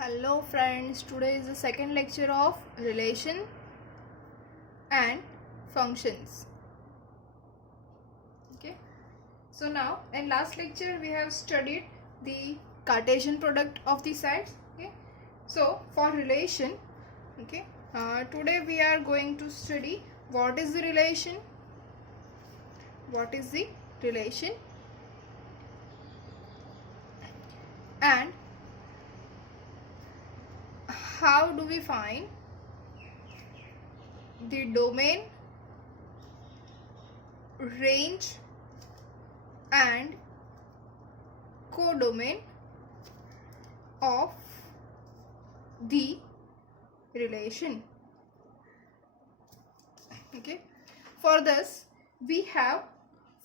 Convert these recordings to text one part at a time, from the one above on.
Hello friends, today is the second lecture of relation and functions. Okay, so now in last lecture we have studied the Cartesian product of the sides. Okay, so for relation, okay, today we are going to study what is the relation, and how do we find the domain, range and codomain of the relation. Okay, for this we have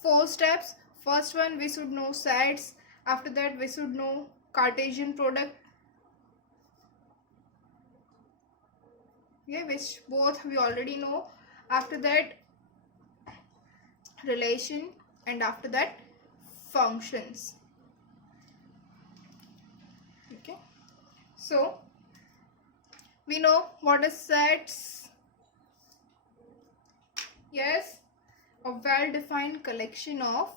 4 steps. First one, we should know sides. After that we should know Cartesian product, okay, which both we already know. After that relation, and after that functions. Okay, so we know what is sets. Yes, a well-defined collection of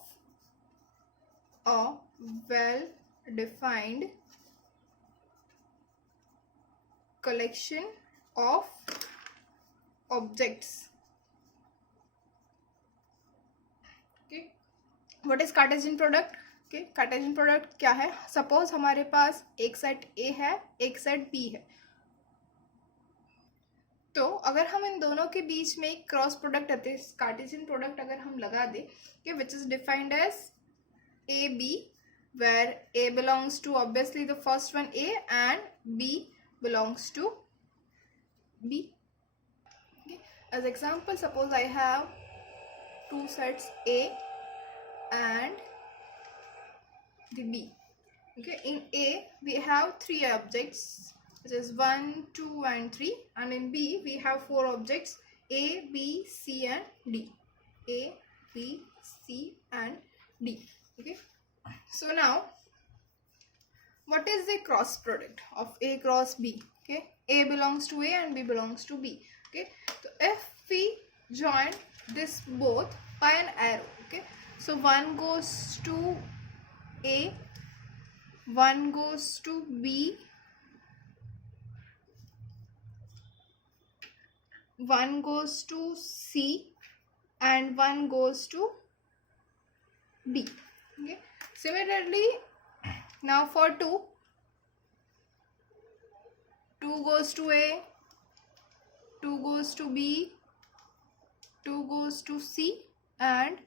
objects. Okay, what is Cartesian product? Okay, Cartesian product क्या है? Suppose हमारे पास एक set A है, एक set B है, तो अगर हम इन दोनों के बीच में एक क्रॉस प्रोडक्ट आते हैं, कार्टेशियन प्रोडक्ट अगर हम लगा दें, कि which is defined as A B, where A belongs to obviously the first one A and B belongs to B. As example, suppose I have two sets A and the B. Okay, in A we have 3 objects, which is 1, 2 and 3, and in B we have 4 objects, A, B, C and D. A, B, C and D. Okay, so now what is the cross product of A cross B? Okay, A belongs to A and B belongs to B. Okay, so if we join this both by an arrow, okay, so one goes to A, one goes to B, one goes to C and one goes to D. Okay, similarly now for 2 goes to A, 2 goes to B, 2 goes to C and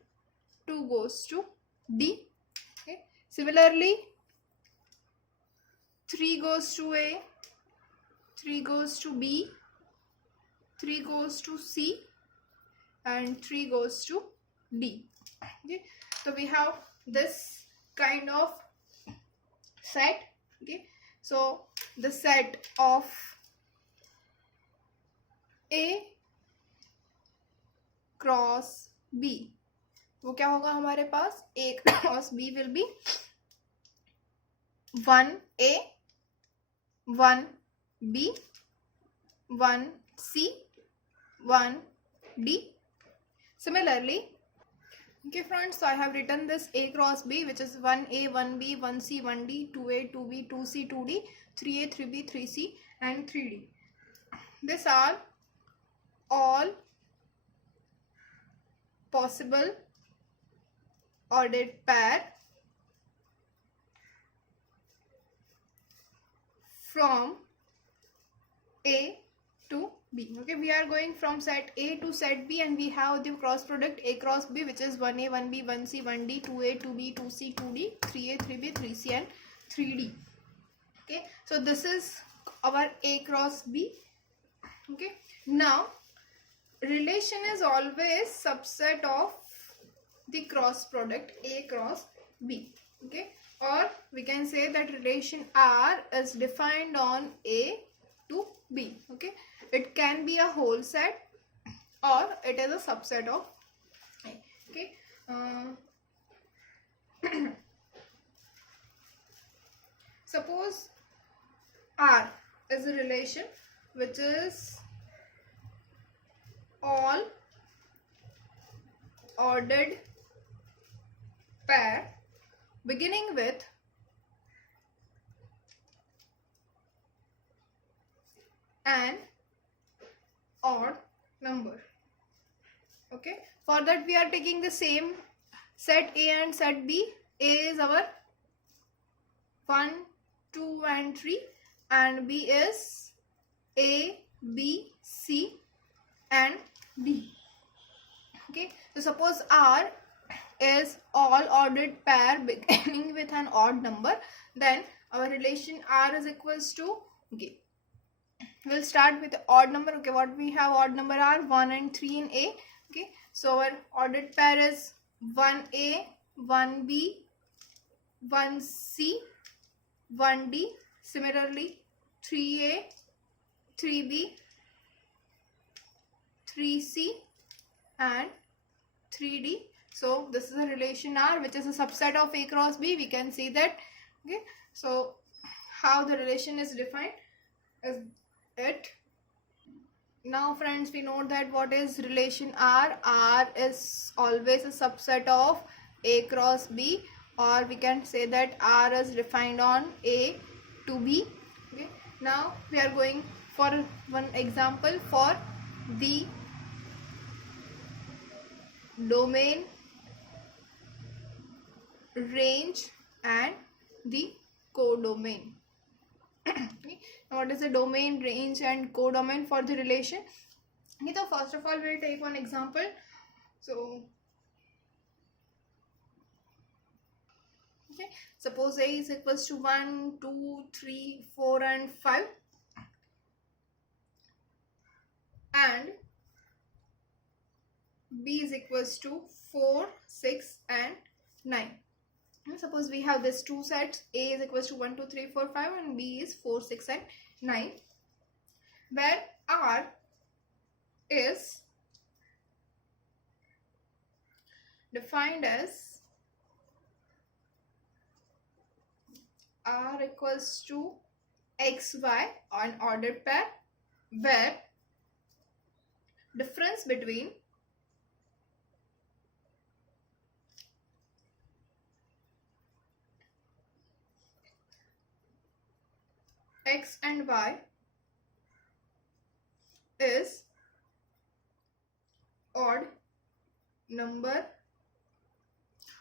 2 goes to D. Okay, similarly 3 goes to A, 3 goes to B, 3 goes to C and 3 goes to D. Okay, so we have this kind of set. Okay, so the set of A cross B, वो क्या होगा हमारे पास? A cross B will be 1A, 1B, 1C, 1D. Similarly, okay friends, so I have written this A cross B, which is 1A, 1B, 1C, 1D, 2A, 2B, 2C, 2D, 3A, 3B, 3C and 3D. These are all possible ordered pair from A to B. Okay, we are going from set A to set B and we have the cross product A cross B, which is 1A, 1B, 1C, 1D, 2A, 2B, 2C, 2D, 3A, 3B, 3C and 3D. Okay, so this is our A cross B. Okay, now relation is always subset of the cross product A cross B. Okay, or we can say that relation R is defined on A to B. Okay, it can be a whole set or it is a subset of A. Okay, suppose R is a relation which is all ordered pair beginning with an odd number. Okay, for that we are taking the same set A and set B. A is our 1, 2 and 3 and B is A, B, C and D. Okay, so suppose R is all ordered pair beginning with an odd number, then our relation R is equals to, okay, we'll start with the odd number. Okay, what we have odd number are 1 and 3 in A. Okay, so our ordered pair is 1A, 1B, 1C, 1D. Similarly, 3A, 3B, 3C and 3D. So this is a relation R which is a subset of A cross B. We can see that. Okay, so how the relation is defined is it. Now friends, we know that what is relation R. R is always a subset of A cross B, or we can say that R is defined on A to B. Okay, now we are going for one example for the domain, range and the codomain. Okay. Now what is the domain, range and codomain for the relation? Okay, so first of all we'll take one example. So okay, suppose A is equals to 1, 2, 3, 4 and 5 and B is equals to 4, 6 and 9. Suppose we have this two sets. A is equals to 1, 2, 3, 4, 5 and B is 4, 6 and 9, where R is defined as R equals to XY on ordered pair, where difference between X and Y is odd number,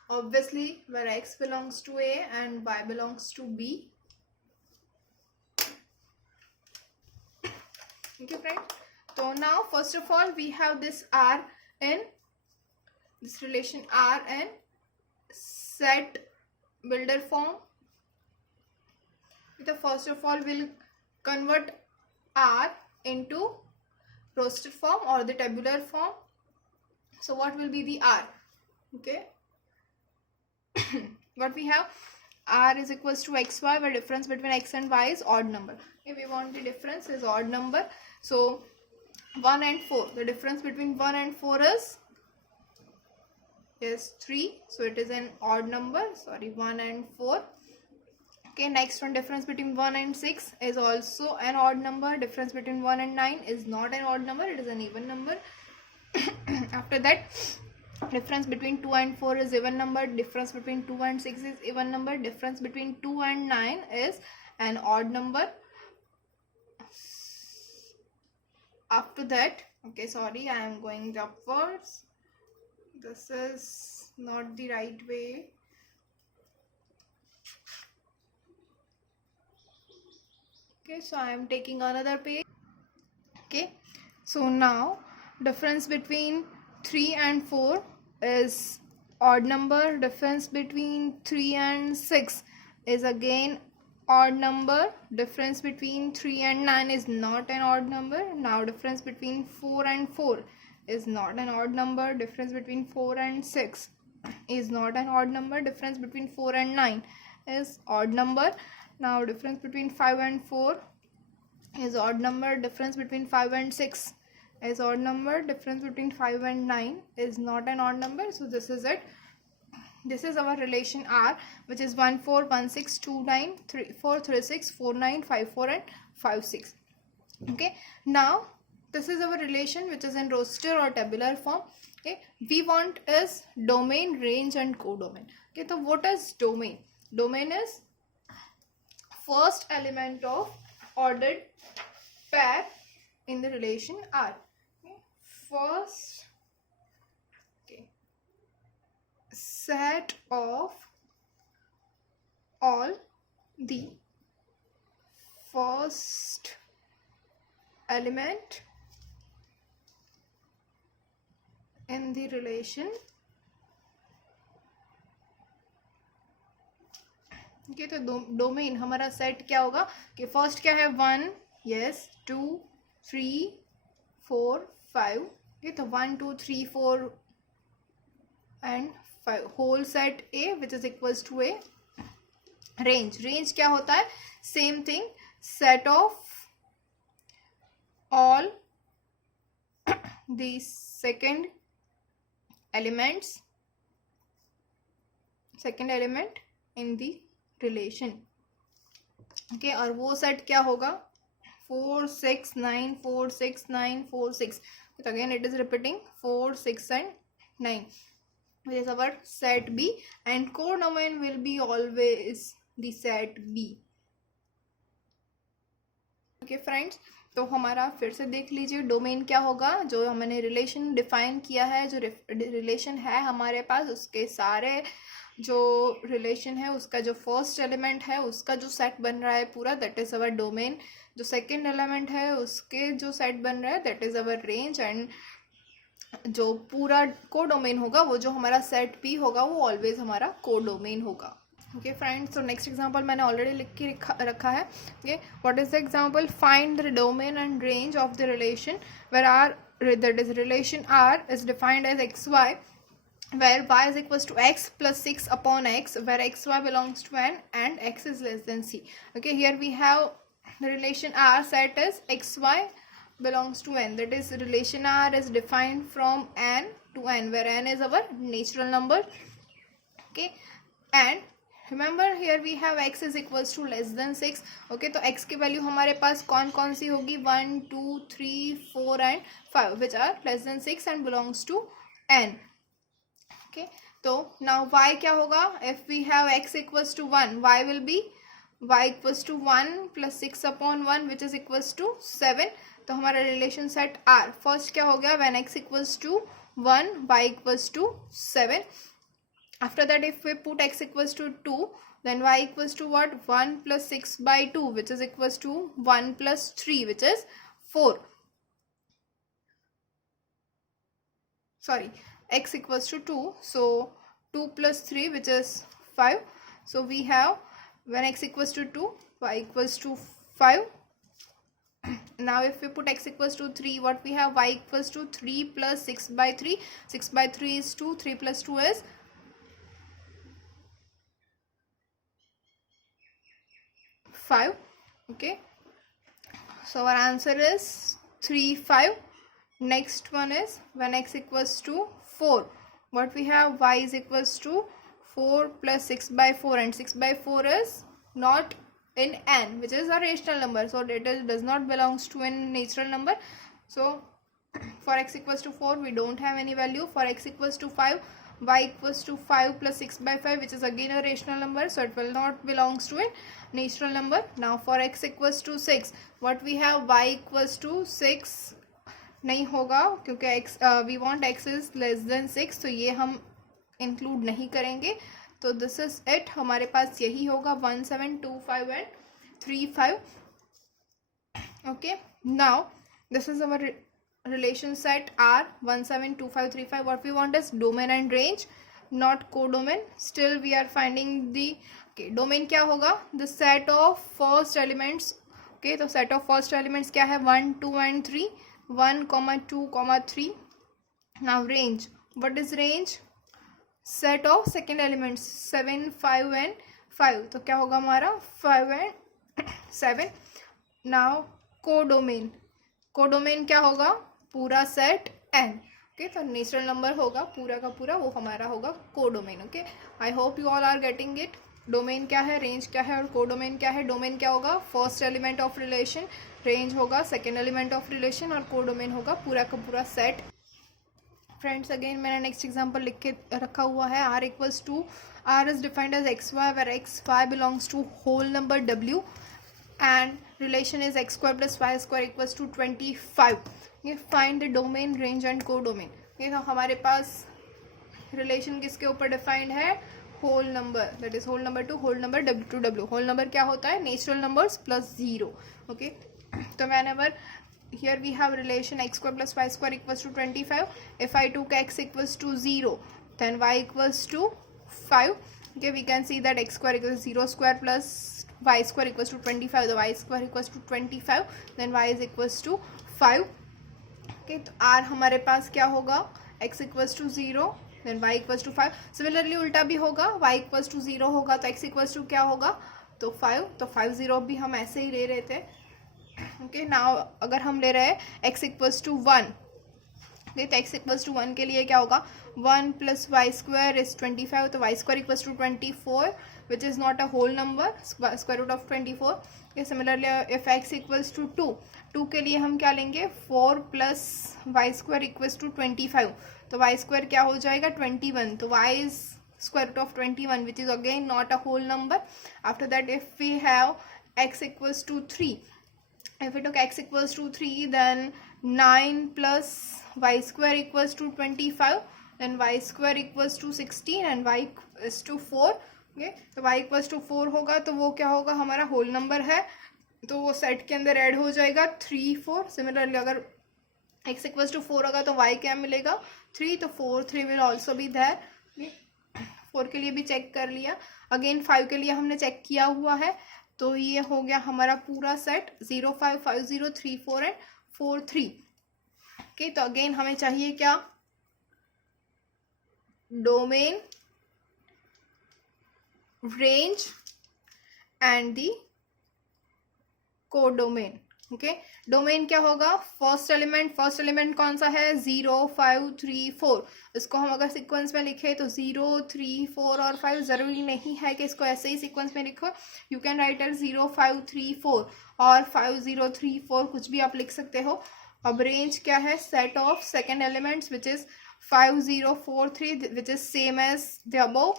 obviously where X belongs to A and Y belongs to B. Okay friends, so now first of all we have this R in this relation R in set builder form. So first of all we'll convert R into roster form or the tabular form. So what will be the R? Okay, what we have, R is equals to XY, where difference between X and Y is odd number. If we want the difference is odd number, so 1 and 4, the difference between 1 and 4 is 3, so it is an odd number. Sorry, 1 and 4. Okay, next one, difference between 1 and 6 is also an odd number. Difference between 1 and 9 is not an odd number, it is an even number. After that, difference between 2 and 4 is even number. Difference between 2 and 6 is even number. Difference between 2 and 9 is an odd number. After that, okay, sorry, I am going upwards. This is not the right way. Okay, so I am taking another page. Okay, so now difference between 3 and 4 is odd number. Difference between 3 and 6 is again odd number. Difference between 3 and 9 is not an odd number. Now difference between 4 and 4 is not an odd number. Difference between 4 and 6 is not an odd number. Difference between 4 and 9 is odd number. Now difference between 5 and 4 is odd number. Difference between 5 and 6 is odd number. Difference between 5 and 9 is not an odd number. So this is it. this is our relation R, which is 1 4 1 6 2 9 3 4 3 6 4 9 5 4 and 5 6. Okay, now this is our relation which is in roster or tabular form. Okay, we want is domain, range and codomain. Okay, so what is domain? Domain is first element of ordered pair in the relation R. Okay, first, okay, set of all the first element in the relation. okay, तो domain हमारा set क्या होगा कि first क्या है 1, yes, 2 3 4 5. okay, तो 1 2 3 4 and 5 whole set A which is equals to A. Range क्या होता है? Same thing, set of all the second element in the relation. okay, और वो सेट क्या होगा? 4 6 9 4 6 9 4 6. so again it is repeating 4 6 and 9, which is our set B, and codomain will be always the set B. okay friends, तो हमारा फिर से देख लीजिए डोमेन क्या होगा. जो हमने रिलेशन डिफाइन किया है, जो रिलेशन है हमारे पास, उसके सारे जो रिलेशन है उसका जो फर्स्ट एलिमेंट है उसका जो सेट बन रहा है पूरा, दैट इज अवर डोमेन. जो सेकंड एलिमेंट है उसके जो सेट बन रहा है, that is our range. And जो पूरा कोडोमेन होगा, वो जो हमारा सेट पी होगा, वो ऑलवेज हमारा कोडोमेन होगा. okay friends, so next example मैंने already लिख के रखा है. okay, what is the example? Find the domain and range of the relation where R, that is relation R, is defined as xy, where y is equals to x plus 6 upon x, where xy belongs to n and x is less than c. okay, here we have the relation R set as xy belongs to n, that is relation R is defined from n to n, where n is our natural number. okay, and remember here we have x is equals to less than 6. okay, तो x की value हमारे पास कौन सी होगी? 1 2 3 4 and 5, which are less than 6 and belongs to n. okay, तो now y क्या होगा? if we have x equals to 1, y will be y equals to 1 plus 6 upon 1, which is equals to 7. तो हमारा relation set R first क्या हो गया? when x equals to 1, y equals to 7. After that, if we put x equals to 2, then y equals to what? 1 plus 6 by 2, which is equals to 1 plus 3, which is 4. Sorry, x equals to 2. So 2 plus 3, which is 5. So we have when x equals to 2, y equals to 5. Now if we put x equals to 3, what we have? Y equals to 3 plus 6 by 3. 6 by 3 is 2. 3 plus 2 is 5. okay, so our answer is 3 5. next one is when x equals to 4, what we have? Y is equals to 4 plus 6 by 4, and 6 by 4 is not in n, which is a rational number, so it does not belongs to a natural number. So for x equals to 4 we don't have any value. For x equals to 5, y equals to 5 plus 6 by 5, which is again a rational number, so it will not belongs to a natural number. Now for x equals to 6, what we have? y equals to 6 नहीं होगा, क्योंकि x we want x is less than 6, तो ये हम include नहीं करेंगे. तो this is it, हमारे पास यही होगा 1 7 2 5 and 3 5. okay, now this is our relation set R 1 7 2 5 3 5. what we want is domain and range, not codomain. still we are finding the domain क्या होगा? the set of first elements. okay, तो set of first elements क्या है? 1 2 and 3, 1 2 3. now range, what is range? set of second elements 7 5 and 5. तो क्या होगा हमारा? 5 and 7. now codomain क्या होगा? पूरा सेट n. ओके, तो नेचुरल नंबर होगा पूरा का पूरा, वो हमारा होगा codomain. Okay, I hope you all are getting it. Domain क्या है, रेंज क्या है और कोडोमेन क्या है। डोमेन क्या होगा, first element of relation, range होगा सेकेंड एलिमेंट ऑफ रिलेशन और कोडोमेन होगा पूरा का पूरा सेट। फ्रेंड्स अगेन मैंने नेक्स्ट एग्जांपल लिख के रखा हुआ है, r equals to, r is defined as x y where x y belongs to whole number w and relation is x square plus y square equals to 25. ये find the domain, range and codomain. ये तो हमारे पास relation किसके ऊपर defined है, whole number, that is whole number to whole number w to w. Whole number क्या होता है, natural numbers plus zero. Okay, तो whenever here we have relation x square plus y square equals to 25. If I took x equals to 0 then y equals to 5. Okay, we can see that x square equals 0 square plus y square equals to 25. The y square equals to 25, then y is equals to 5. Okay, तो r हमारे पास क्या होगा, x equals to 0 then y equals to 5. Similarly उल्टा भी होगा, y equals to 0 होगा तो x equals to क्या होगा, तो 5. तो 5 0 भी हम ऐसे ही ले रहे थे. ओके, नाउ अगर हम ले रहे हैं x equals to 1, तो x इक्वल्स टू 1 के लिए क्या होगा, 1 प्लस वाई स्क्वायर इज 25. तो y square equals to 24 which is not a whole number, square root of 24. ये similarly if x equals to 2 के लिए हम क्या लेंगे, 4 plus y square equals to 25. तो वाई स्क्वायर क्या हो जाएगा, 21. तो y is square root of 21 which is again not a whole number. After that if we have x equals to 3, if we took x equals to 3 then 9 plus y square equals to 25, then y square equals to 16 and y is to 4. okay, तो y equals to 4 होगा तो वो क्या होगा, हमारा whole number है, तो वो सेट के अंदर ऐड हो जाएगा 3 4. सिमिलरली अगर x equals to 4 होगा तो y क्या मिलेगा, 3. तो 4 3 will also be there. 4 के लिए भी चेक कर लिया, अगेन 5 के लिए हमने चेक किया हुआ है. तो ये हो गया हमारा पूरा सेट 0 5 5 0 3 4 एंड 4 3. ओके, तो अगेन हमें चाहिए क्या, domain, range and the codomain. Okay, domain क्या होगा, फर्स्ट एलिमेंट कौन सा है, 0 5 3 4. इसको हम अगर सीक्वेंस में लिखे तो 0 3 4 और 5. ज़रूरी नहीं है कि इसको ऐसे ही सीक्वेंस में लिखो, यू कैन राइट एट 0 5 3 4 और 5 0 3 4, कुछ भी आप लिख सकते हो. अब रेंज क्या है, set of second elements which is 5 0 4 3 which is same as the above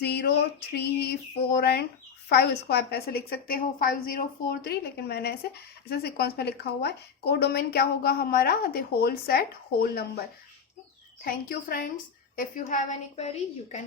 0 3 4 and 5. इसको आप ऐसे लिख सकते हो 5 0 4 3, लेकिन मैंने ऐसे सीक्वेंस में लिखा हुआ है. कोडोमेन क्या होगा हमारा, the whole set, whole number. Thank you friends. If you have any query you can